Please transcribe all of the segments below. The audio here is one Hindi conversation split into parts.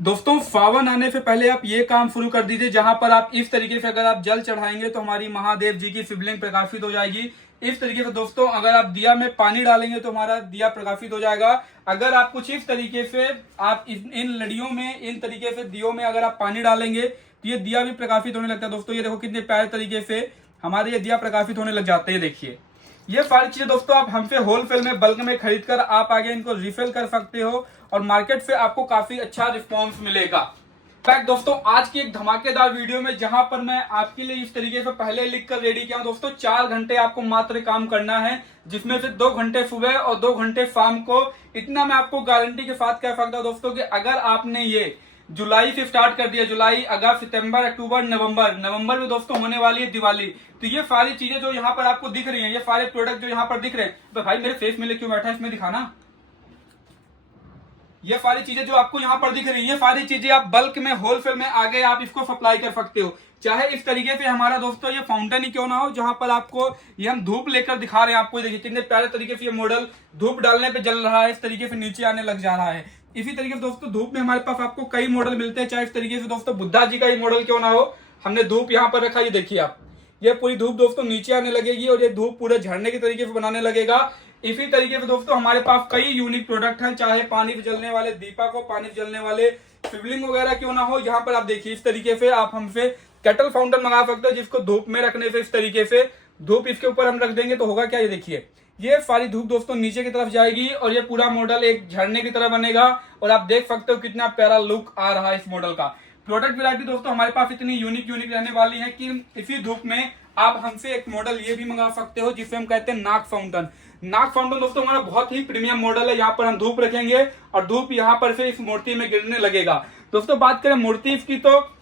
दोस्तों सावन आने से पहले आप ये काम शुरू कर दीजिए, जहां पर आप इस तरीके से अगर आप जल चढ़ाएंगे तो हमारी महादेव जी की शिवलिंग प्रकाशित हो जाएगी। इस तरीके से दोस्तों अगर आप दिया में पानी डालेंगे तो हमारा दिया प्रकाशित हो जाएगा। अगर आप कुछ इस तरीके से आप इन लड़ियों में, इन तरीके से दियों में अगर आप पानी डालेंगे तो ये दिया भी प्रकाशित होने लगता है। दोस्तों ये देखो कितने प्यारे तरीके से हमारे ये दिया प्रकाशित होने लग जाते हैं। देखिए ये सारी चीजें दोस्तों आप हमसे होलसेल में बल्क में खरीद कर आप आगे इनको रिफिल कर सकते हो और मार्केट से आपको काफी अच्छा रिस्पॉन्स मिलेगा। फैक्ट दोस्तों आज की एक धमाकेदार वीडियो में जहां पर मैं आपके लिए इस तरीके से पहले लिख कर रेडी किया हूं। दोस्तों 4 घंटे आपको मात्र काम करना है, जिसमें से 2 घंटे सुबह और 2 घंटे शाम को। इतना मैं आपको गारंटी के साथ कह सकता हूं दोस्तों कि अगर आपने ये जुलाई से स्टार्ट कर दिया, जुलाई, अगस्त, सितंबर, अक्टूबर, नवंबर में दोस्तों होने वाली है दिवाली, तो ये सारी चीजें जो यहाँ पर आपको दिख रही हैं, ये सारे प्रोडक्ट जो यहाँ पर दिख रहे हैं, तो भाई मेरे फेस में क्यों बैठा है, इसमें दिखाना। ये सारी चीजें जो आपको यहाँ पर दिख रही है, ये सारी चीजें आप बल्क में होलसेल में आगे आप इसको सप्लाई कर सकते हो। चाहे इस तरीके से हमारा दोस्तों ये फाउंटेन ही क्यों ना हो, जहां पर आपको ये हम धूप लेकर दिखा रहे हैं। आपको देखिए कितने प्यारे तरीके से ये मॉडल धूप डालने पे जल रहा है, इस तरीके से नीचे आने लग जा रहा है। इसी तरीके से दोस्तों धूप में हमारे पास आपको कई मॉडल मिलते हैं। चाहे इस तरीके से दोस्तों बुद्धा जी का ही मॉडल क्यों ना हो, हमने धूप यहाँ पर रखा, ये देखिए आप, ये पूरी धूप दोस्तों नीचे आने लगेगी और ये धूप पूरे झरने के तरीके से बनाने लगेगा। इसी तरीके से दोस्तों हमारे पास कई यूनिक प्रोडक्ट हैं, चाहे पानी से जलने वाले दीपक हो, पानी से जलने वाले शिवलिंग वगैरह क्यों ना हो। यहाँ पर आप देखिए इस तरीके से आप हमसे केटल फाउंटेन मंगा सकते हो, जिसको धूप में रखने से इस तरीके से धूप इसके ऊपर हम रख देंगे तो होगा क्या, ये देखिए ये सारी धूप दोस्तों नीचे की तरफ जाएगी और ये पूरा मॉडल एक झरने की तरह बनेगा और आप देख सकते हो कितना प्यारा लुक आ रहा है इस मॉडल का। प्रोडक्ट वैरायटी दोस्तों हमारे पास इतनी यूनिक रहने वाली है कि इसी धूप में आप हमसे एक मॉडल ये भी मंगा सकते हो, जिसे हम कहते हैं नाग फाउंटेन। नाग फाउंटेन दोस्तों हमारा बहुत ही प्रीमियम मॉडल है। यहाँ पर हम धूप रखेंगे और धूप यहाँ पर से इस मूर्ति में गिरने लगेगा। दोस्तों बात करें मूर्ति की, तो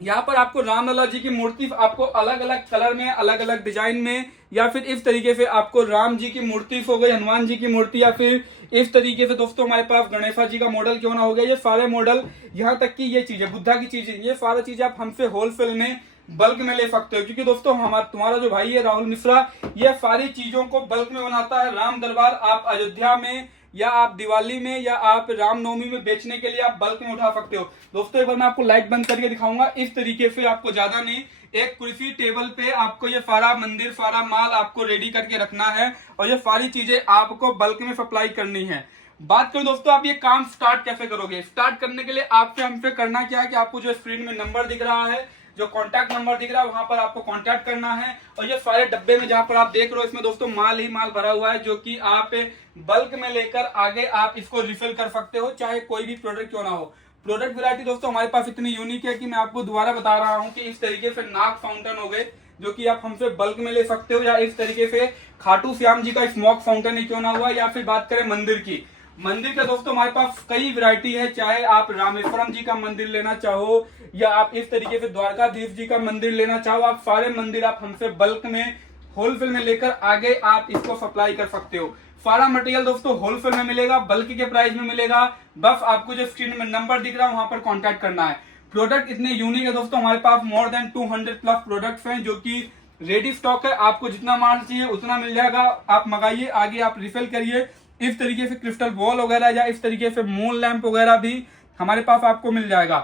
यहाँ पर आपको रामलला जी की मूर्ति आपको अलग अलग कलर में, अलग अलग डिजाइन में, या फिर इस तरीके से आपको राम जी की मूर्ति हो गई, हनुमान जी की मूर्ति, या फिर इस तरीके से दोस्तों हमारे पास गणेशा जी का मॉडल क्यों ना हो गया, ये सारे मॉडल, यहाँ तक कि ये चीजें बुद्धा की चीजें, ये सारी चीजें आप हमसे होलसेल में बल्क में ले सकते हो। क्योंकि दोस्तों तुम्हारा जो भाई है राहुल मिश्रा, ये सारी चीजों को बल्क में बनाता है। राम दरबार आप अयोध्या में या आप दिवाली में या आप रामनवमी में बेचने के लिए आप बल्क में उठा सकते हो। दोस्तों एक बार मैं आपको लाइट बंद करके दिखाऊंगा। इस तरीके से आपको ज्यादा नहीं, एक कुर्सी टेबल पे आपको ये सारा मंदिर, सारा माल आपको रेडी करके रखना है और ये सारी चीजें आपको बल्क में सप्लाई करनी है। बात करें दोस्तों आप ये काम स्टार्ट कैसे करोगे। स्टार्ट करने के लिए आपसे हमसे करना क्या है कि आपको जो स्क्रीन में नंबर दिख रहा है, जो कॉन्टैक्ट नंबर दिख रहा है, वहां पर आपको कॉन्टैक्ट करना है। और ये सारे डब्बे में जहां पर आप देख रहे हो, इसमें दोस्तों माल ही माल भरा हुआ है, जो कि आप बल्क में लेकर आगे आप इसको रिफिल कर सकते हो, चाहे कोई भी प्रोडक्ट क्यों ना हो। प्रोडक्ट वैरायटी दोस्तों हमारे पास इतनी यूनिक है कि मैं आपको दोबारा बता रहा हूं कि इस तरीके से नाग फाउंटेन हो गए, जो कि आप हमसे बल्क में ले सकते हो, या इस तरीके से खाटू श्याम जी का स्मोक फाउंटेन ही क्यों ना हुआ, या फिर बात करें मंदिर की, मंदिर का दोस्तों हमारे पास कई वैरायटी है। चाहे आप रामेश्वरम जी का मंदिर लेना चाहो या आप इस तरीके से द्वारकाधीश जी का मंदिर लेना चाहो, आप सारे मंदिर आप हमसे बल्क में होलसेल में लेकर आगे आप इसको सप्लाई कर सकते हो। सारा मटेरियल दोस्तों होलसेल में मिलेगा, बल्क के प्राइस में मिलेगा। बस आपको जो स्क्रीन में नंबर दिख रहा है वहां पर कॉन्टैक्ट करना है। प्रोडक्ट इतने यूनिक है दोस्तों, हमारे पास मोर देन 200 प्लस प्रोडक्ट्स हैं जो कि रेडी स्टॉक है। आपको जितना माल चाहिए उतना मिल जाएगा, आप मंगाइए, आगे आप रिफिल करिए। इस तरीके से क्रिस्टल बॉल वगैरह या इस तरीके से मून लैंप वगैरह भी हमारे पास आपको मिल जाएगा।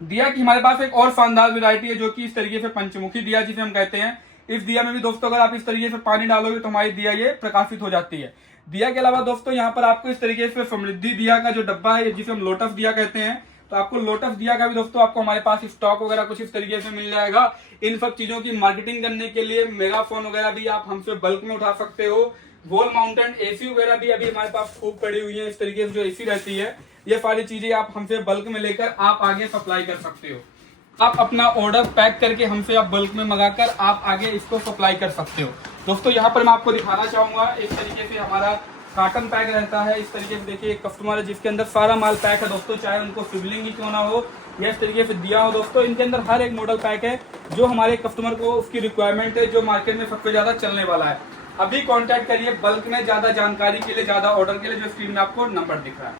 दिया की हमारे पास एक और शानदार वैरायटी है, जो कि इस तरीके से पंचमुखी दिया जिसे हम कहते हैं। इस दिया में भी दोस्तों अगर आप इस तरीके से पानी डालोगे तो हमारी दिया ये प्रकाशित हो जाती है। दिया के अलावा दोस्तों यहाँ पर आपको इस तरीके से समृद्धि दिया का जो डब्बा है, जिसे हम लोटस दिया कहते हैं, तो आपको लोटस दिया का भी दोस्तों आपको हमारे पास स्टॉक वगैरह कुछ इस तरीके से मिल जाएगा। इन सब चीजों की मार्केटिंग करने के लिए मेगाफोन वगैरह भी आप हमसे बल्क में उठा सकते हो। वॉल माउंटेन एसी वगैरह भी अभी हमारे पास खूब पड़ी हुई है। इस तरीके से जो एसी रहती है, ये सारी चीजें आप हमसे बल्क में लेकर आप आगे सप्लाई कर सकते हो। आप अपना ऑर्डर पैक करके हमसे आप बल्क में मंगाकर आप आगे इसको सप्लाई कर सकते हो। दोस्तों यहाँ पर मैं आपको दिखाना चाहूंगा, इस तरीके से हमारा कार्टन पैक रहता है। इस तरीके से देखिए एक कस्टमर है जिसके अंदर सारा माल पैक है दोस्तों, चाहे उनको शिवलिंग ही क्यों ना हो या इस तरीके से दिया हो। दोस्तों इनके अंदर हर एक मॉडल पैक है जो हमारे कस्टमर को उसकी रिक्वायरमेंट है, जो मार्केट में सबसे ज्यादा चलने वाला है। अभी कांटेक्ट करिए बल्क में, ज्यादा जानकारी के लिए, ज्यादा ऑर्डर के लिए, जो स्क्रीन में आपको नंबर दिख रहा है।